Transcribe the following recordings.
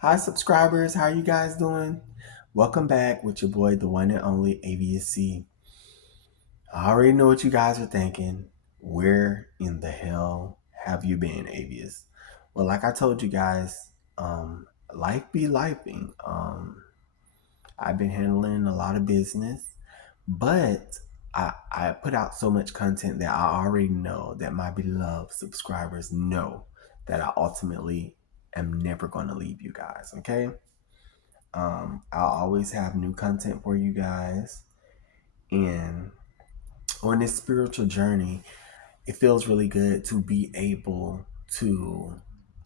Hi, subscribers. How are you guys doing? Welcome back with your boy, the one and only AVSC. I already know what you guys are thinking. Where in the hell have you been, Avius? Well, like I told you guys, life be lifing. I've been handling a lot of business, but I put out so much content that I already know that my beloved subscribers know that I ultimately am never going to leave you guys, okay? I'll always have new content for you guys. And on this spiritual journey, it feels really good to be able to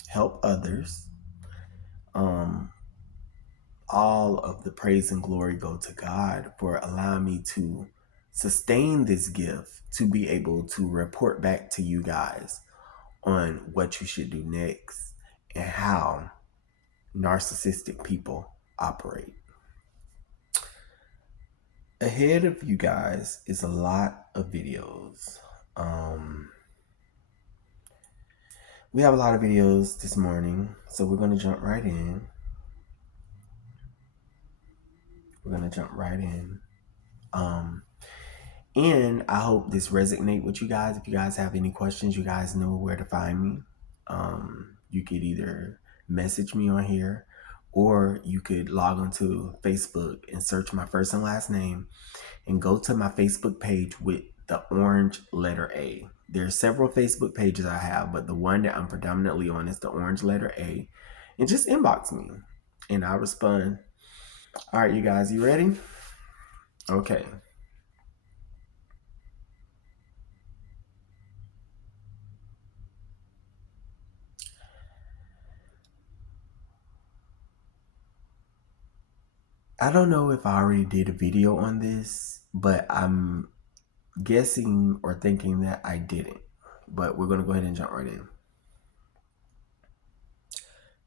help others. Um, all of the praise and glory go to God for allowing me to sustain this gift to be able to report back to you guys on what you should do next and how narcissistic people operate. Ahead of you guys is a lot of videos. Um, we have a lot of videos this morning, so we're going to jump right in. We're going to jump right in. Um, and I hope this resonate with you guys. If you guys have any questions, you guys know where to find me. You could either message me on here, or you could log onto Facebook and search my first and last name and go to my Facebook page with the orange letter A. There are several Facebook pages I have, but the one that I'm predominantly on is the orange letter A. And just inbox me and I'll respond. All right, you guys, you ready? Okay. I don't know if I already did a video on this, but I'm guessing or thinking that I didn't. But we're going to go ahead and jump right in.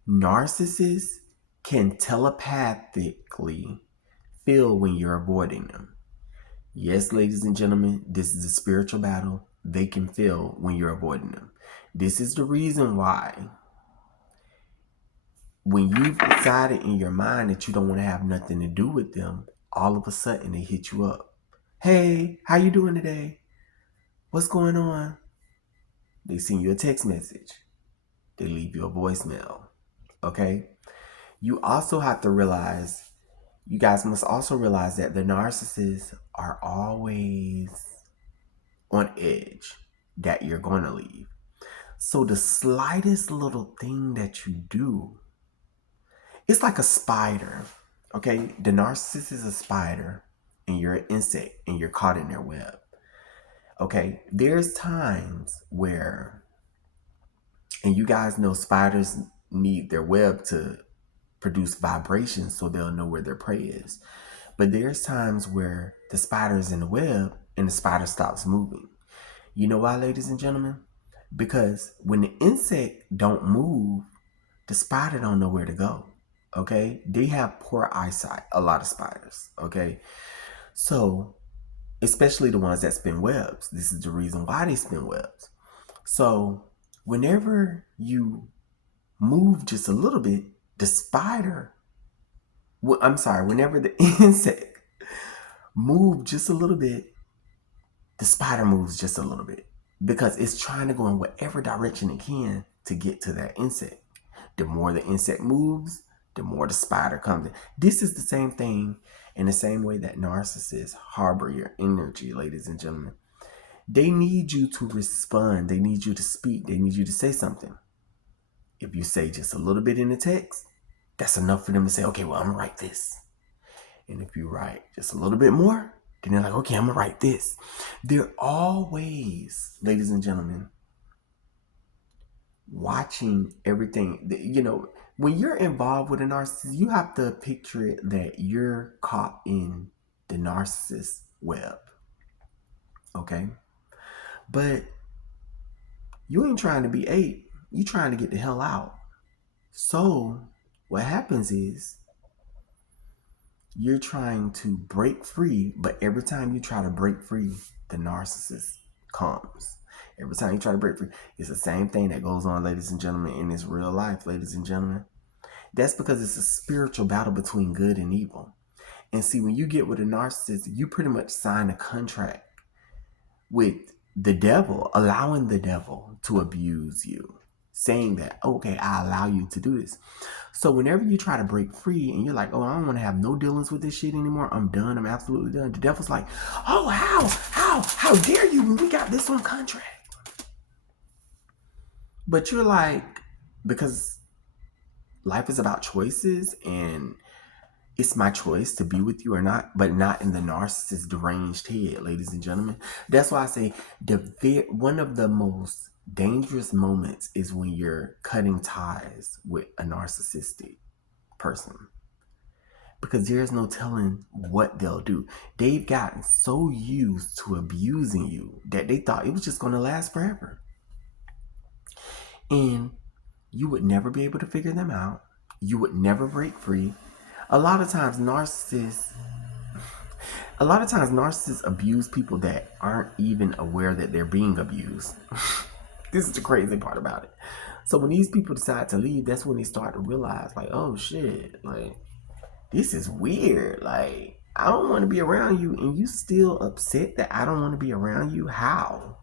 Narcissists can telepathically feel when you're avoiding them. Yes, ladies and gentlemen, this is a spiritual battle. They can feel when you're avoiding them. This is the reason why when you've decided in your mind that you don't want to have nothing to do with them, all of a sudden they hit you up. Hey, how you doing today? What's going on? They send you a text message. They leave you a voicemail. Okay? You also have to realize, you guys must also realize that the narcissists are always on edge that you're going to leave. So the slightest little thing that you do, it's like a spider. Okay? The narcissist is a spider and you're an insect and you're caught in their web. Okay? There's times where, and you guys know spiders need their web to produce vibrations so they'll know where their prey is. But there's times where the spider is in the web and the spider stops moving. You know why, ladies and gentlemen? Because when the insect don't move, the spider don't know where to go. Okay? They have poor eyesight, a lot of spiders. Okay? So, especially the ones that spin webs. This is the reason why they spin webs. So, whenever you move just a little bit, the spider, whenever the insect move just a little bit, the spider moves just a little bit because it's trying to go in whatever direction it can to get to that insect. The more the insect moves, the more the spider comes in. This is the same thing in the same way that narcissists harbor your energy, ladies and gentlemen. They need you to respond. They need you to speak. They need you to say something. If you say just a little bit in the text, that's enough for them to say, okay, well, I'm going to write this. And if you write just a little bit more, then they're like, okay, I'm going to write this. They're always, ladies and gentlemen, watching everything. You know, when you're involved with a narcissist, you have to picture it that you're caught in the narcissist web. Okay? But you ain't trying to be ate. You trying to get the hell out. So what happens is you're trying to break free, but every time you try to break free, the narcissist comes. Every time you try to break free, it's the same thing that goes on, ladies and gentlemen, in this real life, ladies and gentlemen. That's because it's a spiritual battle between good and evil. And see, when you get with a narcissist, you pretty much sign a contract with the devil, allowing the devil to abuse you, saying that, okay, I allow you to do this. So whenever you try to break free and you're like, oh, I don't want to have no dealings with this shit anymore, I'm done, I'm absolutely done, the devil's like, oh, how dare you when we got this on contract? But you're like, because life is about choices, and it's my choice to be with you or not, but not in the narcissist deranged head, ladies and gentlemen. That's why I say one of the most dangerous moments is when you're cutting ties with a narcissistic person, because there's no telling what they'll do. They've gotten so used to abusing you that they thought it was just going to last forever. And you would never be able to figure them out. You would never break free. A lot of times narcissists abuse people that aren't even aware that they're being abused. This is the crazy part about it. So when these people decide to leave, that's when they start to realize, like, oh shit, like, this is weird. Like, I don't want to be around you, and you still upset that I don't want to be around you? How?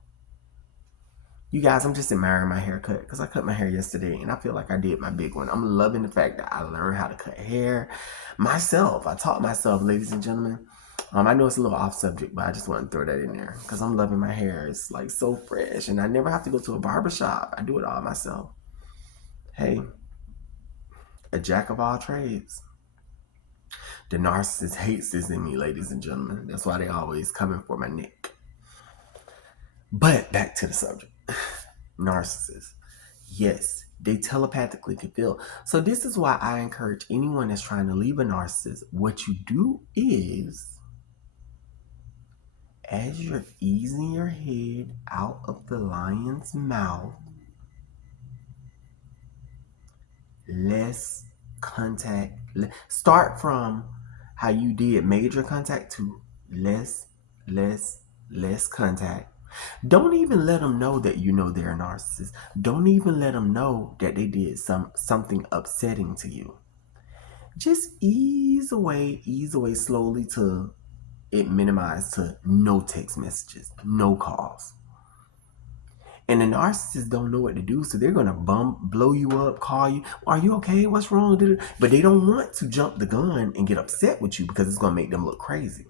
You guys, I'm just admiring my haircut because I cut my hair yesterday and I feel like I did my big one. I'm loving the fact that I learned how to cut hair myself. I taught myself, ladies and gentlemen. I know it's a little off subject, but I just want to throw that in there because I'm loving my hair. It's like so fresh and I never have to go to a barbershop. I do it all myself. Hey, a jack of all trades. The narcissist hates this in me, ladies and gentlemen. That's why they always coming for my neck. But back to the subject. Narcissists. Yes, they telepathically can feel. So this is why I encourage anyone that's trying to leave a narcissist, what you do is, as you're easing your head out of the lion's mouth, less contact. Start from how you did major contact to less contact. Don't even let them know that you know they're a narcissist. Don't even let them know that they did something upsetting to you. Just ease away slowly to it minimize to no text messages, no calls. And the narcissists don't know what to do, so they're gonna blow you up, call you. Are you okay? What's wrong? But they don't want to jump the gun and get upset with you because it's gonna make them look crazy.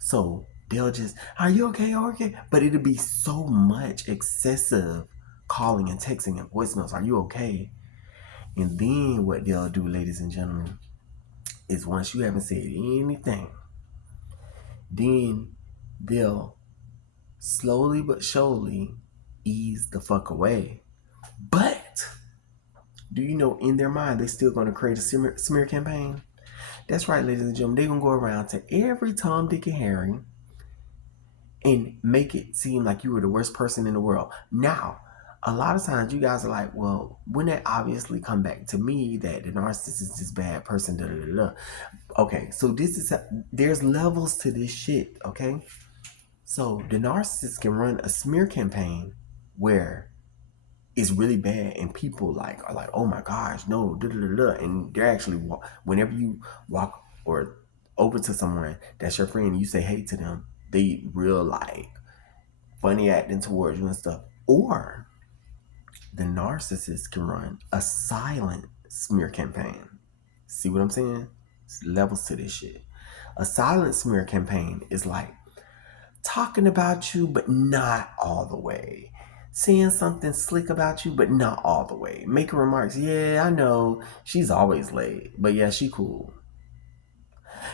So they'll just, are you okay? Okay. But it'll be so much excessive calling and texting and voicemails. Are you okay? And then what they'll do, ladies and gentlemen, is once you haven't said anything, then they'll slowly but surely ease the fuck away. But do you know in their mind they're still going to create a smear campaign? That's right, ladies and gentlemen. They're going to go around to every Tom, Dick, and Harry and make it seem like you were the worst person in the world. Now, a lot of times you guys are like, well, wouldn't that obviously come back to me that the narcissist is this bad person? Da, da, da, da. Okay, so there's levels to this shit, okay? So the narcissist can run a smear campaign where it's really bad and people are like, oh my gosh, no, da, da, da, da. And they're actually, whenever you walk or over to someone that's your friend and you say hey to them, they real like funny acting towards you and stuff. Or the narcissist can run a silent smear campaign. See what I'm saying? It's levels to this shit. A silent smear campaign is like talking about you, but not all the way. Saying something slick about you, but not all the way. Making remarks, yeah, I know, she's always late, but yeah, she cool.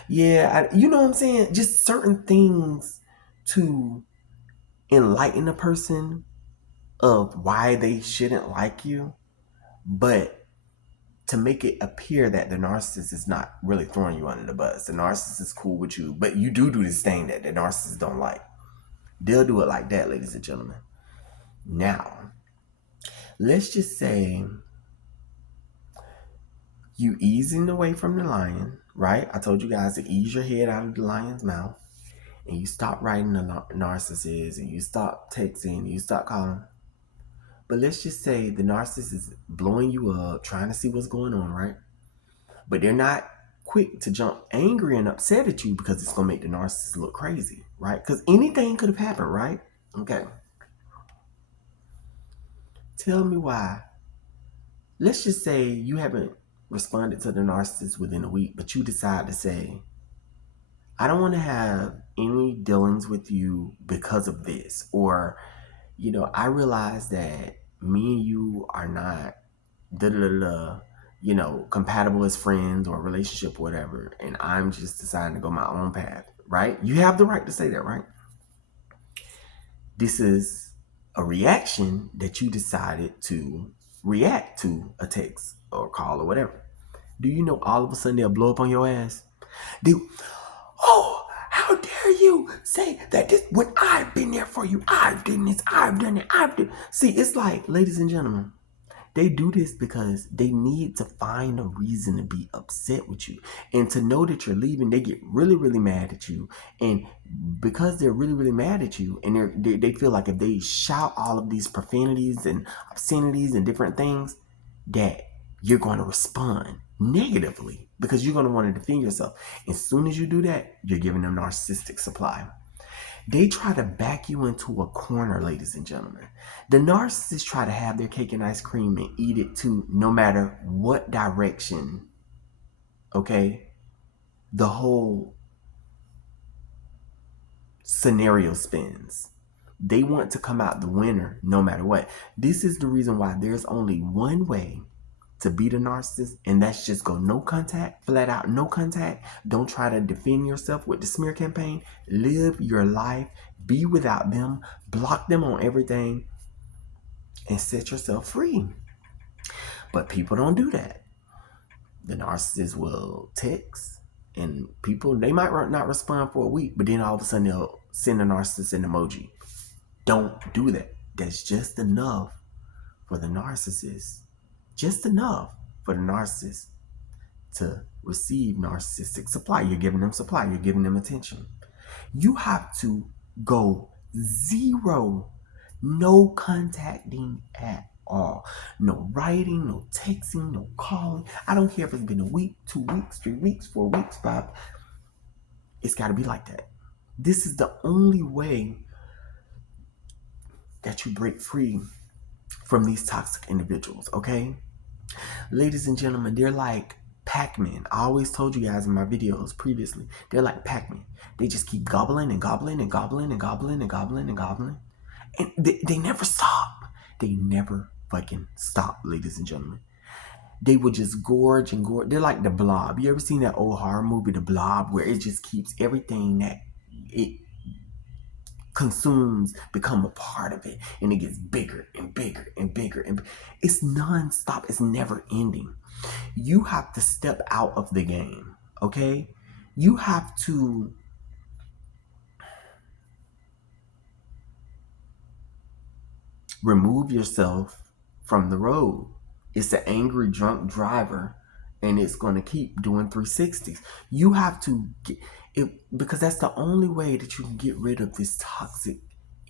Yeah, you know what I'm saying? Just certain things to enlighten a person of why they shouldn't like you, but to make it appear that the narcissist is not really throwing you under the bus. The narcissist is cool with you, but you do this thing that the narcissist don't like. They'll do it like that, ladies and gentlemen. Now, let's just say you easing away from the lion, right? I told you guys to ease your head out of the lion's mouth, and you stop writing the narcissist, and you stop texting, and you stop calling. But let's just say the narcissist is blowing you up, trying to see what's going on, right? But they're not quick to jump angry and upset at you because it's going to make the narcissist look crazy, right? Because anything could have happened, right? Okay. Tell me why. Let's just say you haven't responded to the narcissist within a week, but you decide to say, I don't want to have any dealings with you because of this. Or, I realize that me and you are not compatible as friends or relationship or whatever, and I'm just deciding to go my own path, right? You have the right to say that, right? This is a reaction that you decided to react to a text or call or whatever. Do you know all of a sudden they'll blow up on your ass? Oh, how dare you say that this when I've been there for you, I've done this, I've done it, I've done. See, it's like, ladies and gentlemen, they do this because they need to find a reason to be upset with you. And to know that you're leaving, they get really, really mad at you. And because they're really, really mad at you, and they feel like if they shout all of these profanities and obscenities and different things, that you're going to respond negatively because you're going to want to defend yourself. As soon as you do that, you're giving them narcissistic supply. They try to back you into a corner, ladies and gentlemen. The narcissists try to have their cake and ice cream and eat it too, no matter what direction, okay, the whole scenario spins. They want to come out the winner no matter what. This is the reason why there's only one way to beat a narcissist, and that's just go no contact, flat out no contact. Don't try to defend yourself with the smear campaign. Live your life, be without them, block them on everything, and set yourself free. But people don't do that. The narcissist will text, and people, they might not respond for a week, but then all of a sudden they'll send a narcissist an emoji. Don't do that. That's just enough for the narcissist. Just enough for the narcissist to receive narcissistic supply. You're giving them supply. You're giving them attention. You have to go zero. No contacting at all. No writing, no texting, no calling. I don't care if it's been a week, 2 weeks, 3 weeks, 4 weeks, 5. It's got to be like that. This is the only way that you break free from these toxic individuals, okay? Ladies and gentlemen, they're like Pac-Man. I always told you guys in my videos previously, they're like Pac-Man. They just keep gobbling and gobbling and gobbling and gobbling and gobbling and gobbling. And they never stop. They never fucking stop, ladies and gentlemen. They would just gorge and gorge. They're like the Blob. You ever seen that old horror movie, The Blob, where it just keeps everything that it consumes become a part of it, and it gets bigger and bigger and bigger, and it's non-stop. It's never ending. You have to step out of the game, okay? You have to remove yourself from the road. It's an angry drunk driver, and it's going to keep doing 360s. You have to get it, because that's the only way that you can get rid of this toxic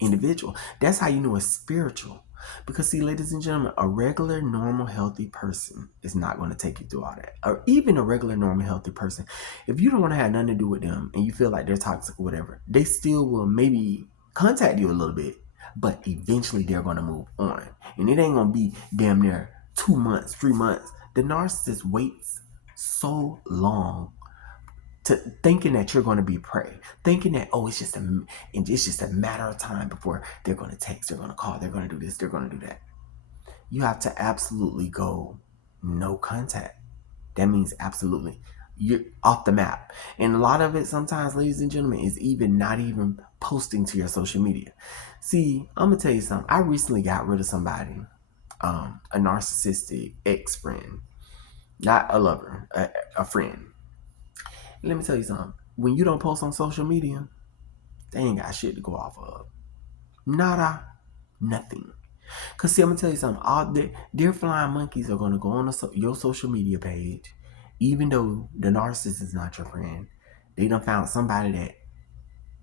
individual. That's how you know it's spiritual. Because see, ladies and gentlemen, a regular, normal, healthy person is not going to take you through all that. Or even a regular, normal, healthy person, if you don't want to have nothing to do with them and you feel like they're toxic or whatever, they still will maybe contact you a little bit, but eventually they're going to move on. And it ain't going to be damn near 2 months, 3 months. The narcissist waits so long to thinking that you're going to be prey, thinking that, oh, it's just a matter of time before they're going to text, they're going to call, they're going to do this, they're going to do that. You have to absolutely go no contact. That means absolutely you're off the map. And a lot of it sometimes, ladies and gentlemen, is even not even posting to your social media. See, I'm going to tell you something. I recently got rid of somebody, a narcissistic ex-friend, not a lover, a friend. Let me tell you something. When you don't post on social media, they ain't got shit to go off of. Nada, nothing. Because see, I'm going to tell you something. All their flying monkeys are going to go on your social media page, even though the narcissist is not your friend. They done found somebody that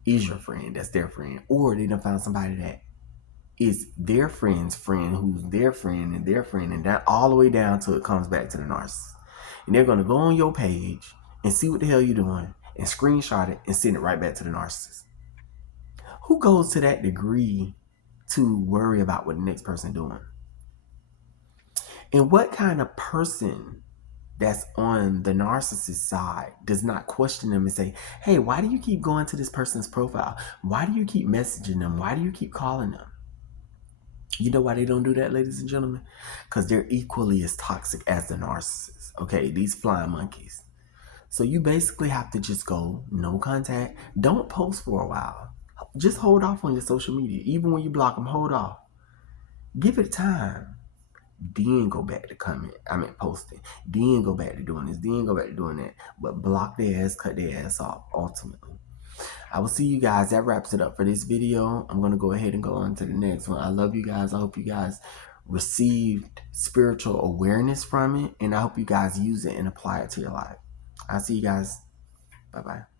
is your friend, that's their friend. Or they done found somebody that is their friend's friend, who's their friend, and that all the way down till it comes back to the narcissist. And they're going to go on your page and see what the hell you're doing and screenshot it and send it right back to the narcissist. Who goes to that degree to worry about what the next person doing? And what kind of person that's on the narcissist side does not question them and say, hey, why do you keep going to this person's profile? Why do you keep messaging them? Why do you keep calling them? You know why they don't do that, ladies and gentlemen? Because they're equally as toxic as the narcissists. Okay, these flying monkeys. So you basically have to just go no contact. Don't post for a while. Just hold off on your social media. Even when you block them, hold off. Give it time. Then go back to posting. Then go back to doing this. Then go back to doing that. But block their ass, cut their ass off, ultimately. I will see you guys. That wraps it up for this video. I'm going to go ahead and go on to the next one. I love you guys. I hope you guys received spiritual awareness from it. And I hope you guys use it and apply it to your life. I'll see you guys. Bye-bye.